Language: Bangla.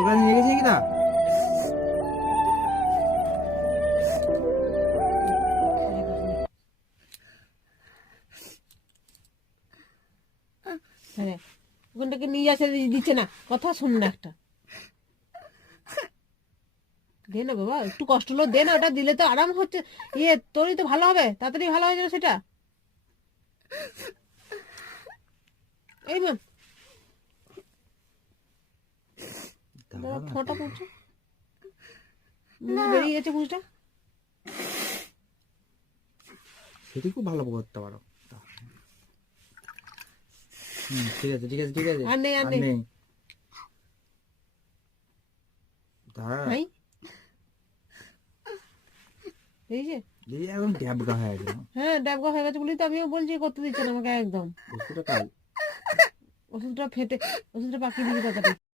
তোর কাছে নিয়ে গেছি কি না? হ্যাঁ ওখানটাকে নিয়ে আসে দিচ্ছে না, কথা শুন না একটা। দে না বাবা, একটু কষ্ট হলো দে না, ওটা দিলে তো আরাম হচ্ছে। তোরই তো ভালো হবে, তাড়াতাড়ি ভালো হয়ে যাবে সেটা। এই ম্যাম দাঁড়া না, ফোঁটা পড়ছে, বেরিয়ে গেছে পুজটা। সেটি খুব ভালো করতে পারো। ঠিক আছে ঠিক আছে ঠিক আছে। আর নেই আর আর নেই। নেই, দাঁড়া। হাই এই যে, এই একদম ড্যাবগা হয়ে গেল। হ্যাঁ ড্যাবগা হয়ে গেছে বলি তো আমিও বলছি, করতে দিচ্ছে না আমাকে একদম। ওষুধটা খাই। ওষুধটা ফেটে, ওষুধটা পাকিয়ে দিবি তাড়াতাড়ি।